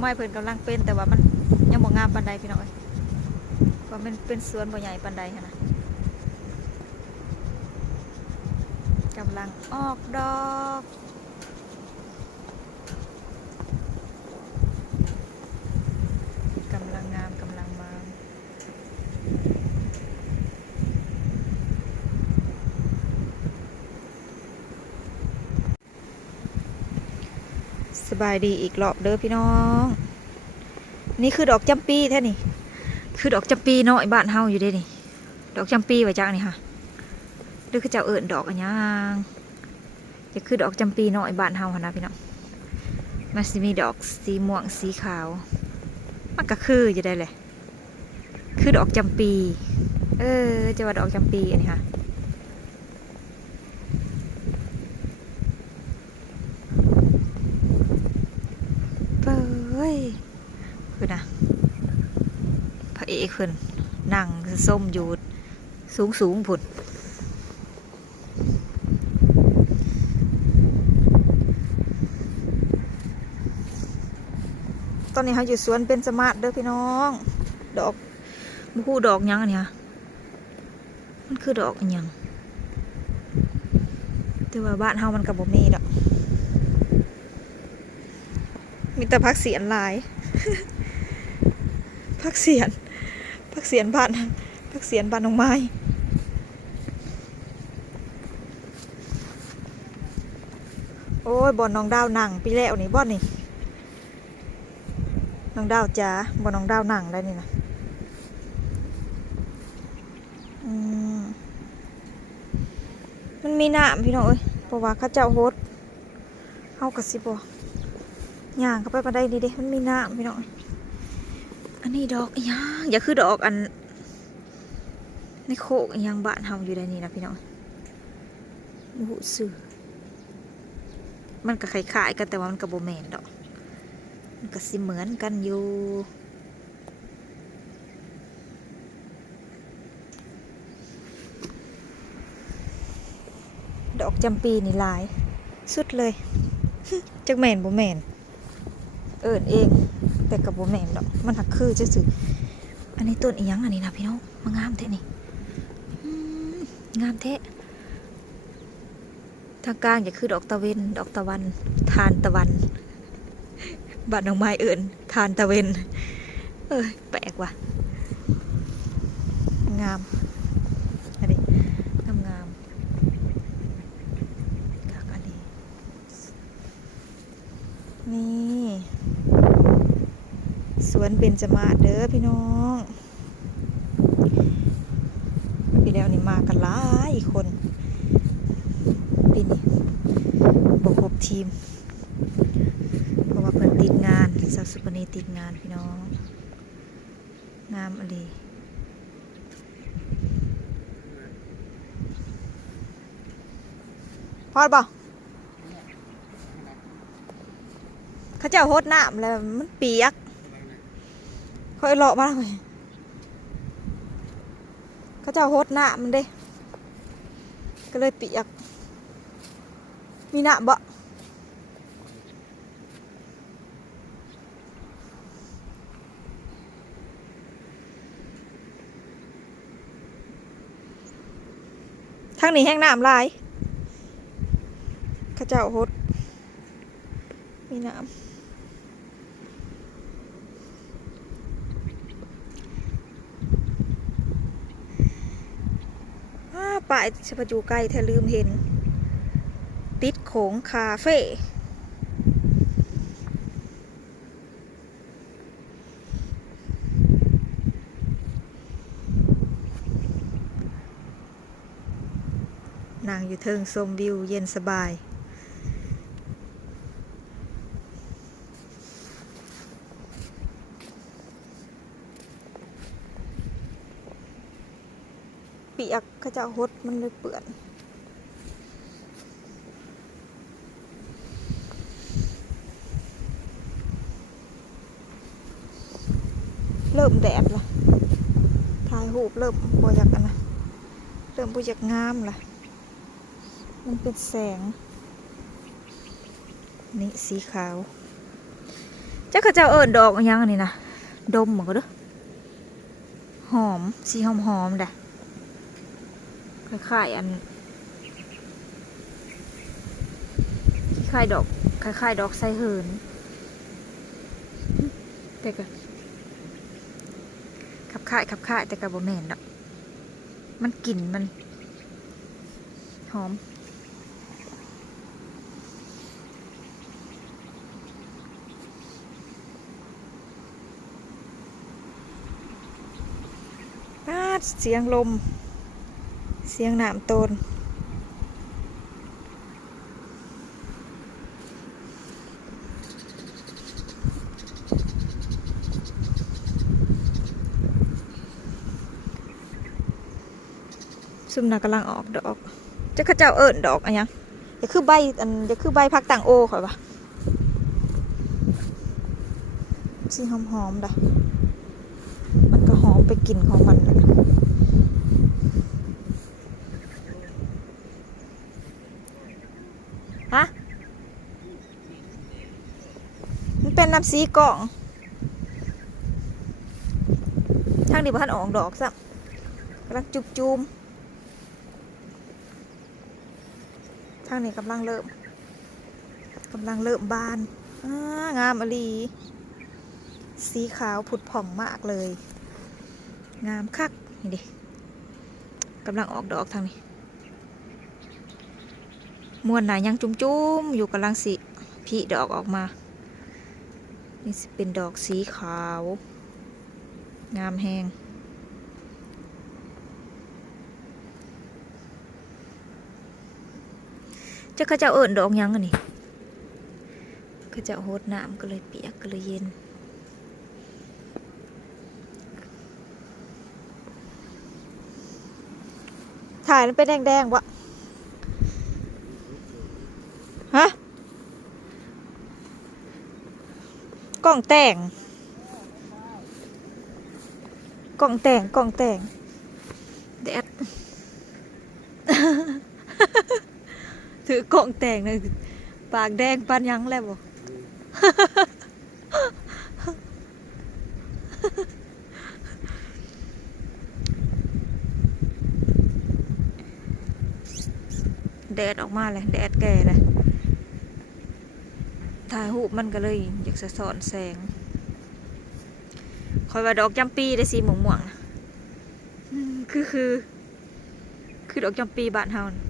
ไม้เพิ่นกำลังเป็นแต่ว่ามันยังบ่งามปานใดพี่น้องว่ามันเป็นสวนบ่ใหญ่ปานใดนะกำลังออกดอกกำลังงามกำลังมาสบายดีอีกรอบเด้อพี่น้องนี่คือดอกจำปีแท้นี่คือดอกจำปีเนาะบ้านเฮาอยู่เด้นี่ดอกจำปีไว้จังนี่ค่ะหรือคือเจ้าเอิญดอกอันยังจะคือดอกจำปีเนาะบ้านเฮาค่ะนะพี่น้องมันจะมีดอกสีม่วงสีขาวมันก็คือจะได้เลยคือดอกจำปีจะว่าดอกจำปีอันนี้ค่ะเฮ้ยคือนะพระเอกคนนั่งส้มอยู่สูงผุดตอนนี้เขาอยู่สวนเป็นสมาร์ทเด้อพี่น้องดอกมูดอกยังอันนี้ค่ะมันคือดอกอันยังแต่ว่าบ้านเฮามันกับบ่มีดอกมีแต่พักเสียนลาย พักเสียนบ้านพักเสียนบ้านน้องไม้โอ้ยบ่อนน้องดาวหนังปีแล้วนี่บ่อนนี่น้องดาวจ๋าบ่อนน้องดาวหนังได้นี่นะมันมีน้ำพี่น้องเอ้ยเพราะว่าข้าเจ้าโฮสเฮากระซิบย่างเข้าไปมาได้นี่เด้มันมีน้ำพี่น้องอันนี้ดอกอย่าคือดอกอันในโคกยังบ้านเฮาอยู่ในนี้นะพี่น้องหูสื่อมันก็คล้ายๆกันแต่ว่ามันก็บ่แม่นดอกมันก็สิเหมือนกันอยู่ดอกจำปีนี่หลายสุดเลยจักแม่นบ่แม่นเอิ้นเองแต่กับบ่แม่นดอกมันหักคือซื่อๆอันนี้ต้นอีหยังอันนี้นะพี่น้องมางามแท้นี่งามแท้ทางกลางจะคือดอกตะเวนดอกตะวันทานตะวันบ้านน้องไม้เอิญทานตะเวนแปลกว่ะงามอันนี้งามอันนี้นี่สวนเบญจมาศเด้อพี่น้องปีแล้วนี่มากันหลายคนปีนี้บวกครบทีมเพราะว่าเพิ่นติดงานสาวสุปนีติดงานพี่น้องงามอะไรพอดบ่เขาเจ้าโฮดน้ำแล้วมันเปียกค่อยเลาะมาเลยเขาเจ้าโฮดน้ำมันเด้ก็เลยเปียกมีน้ำบ่ทางนี้แห้งน้ำลายข้าเจ้าโฮดมีน้ำป้ายชปจูไก่เธอลืมเห็นติดโขงคาเฟ่นางอยู่เทิงชมวิวเย็นสบายเปียกเขาจะหดมันเลยเปื่อนเริ่มแดดละถ่ายรูปเริ่มบ่อยากกันนะเริ่มบ่อยากงามละมันเป็นแสงนี่สีขาว จักเขาเจ้าเอิ้นดอกอิหยังอันนี้นะดมเหมือนกันเด้อหอมสีหอมๆเด้คล้ายๆอันคล้ายๆดอกคล้ายๆดอกไซเหินแต่ก็ขับค่ายแต่ก็บ่แม่นดอกมันกลิ่นมันหอมเสียงลมเสียงน้ำโตนซุ่มน่ะกำลังออกดอกจะเขาเจ้าเอิญดอกอะไรยังจะคือใบอันจะคือใบพักต่างโอข่อยปะสีหอมๆได้มันก็หอมไปกลิ่นของมันเลยฮะมันเป็นน้ำสีกล่องทางนี้บ้านออกดอกซะกำลังจุ่มทางนี้กำลังเริ่มบานงามอลีสีขาวผุดผ่องมากเลยงามคักนี่ดิกำลังออกดอกทางนี้มวนหนายังจุ่มอยู่กำลังสีผีดอกออกมานี่เป็นดอกสีขาวงามแหงจะเขาเจ้าเอิญดอกยังอันนี้เขาเจ้าโหดน้ำก็เลยเปียกก็เลยเย็นถ่ายมันเป็นแดงๆวะฮะกล่องแต่งแดด ถือกล่องแต่งเลยปากแดงปานยังแล้วบ่ แดดออกมาเลยแดดแก่เลยถ่ายรูปมันก็เลยอยากสะท้อนแสงคอยว่าดอกจำปีได้สีม่วงๆนะคือดอกจำปีบ้านเฮานะ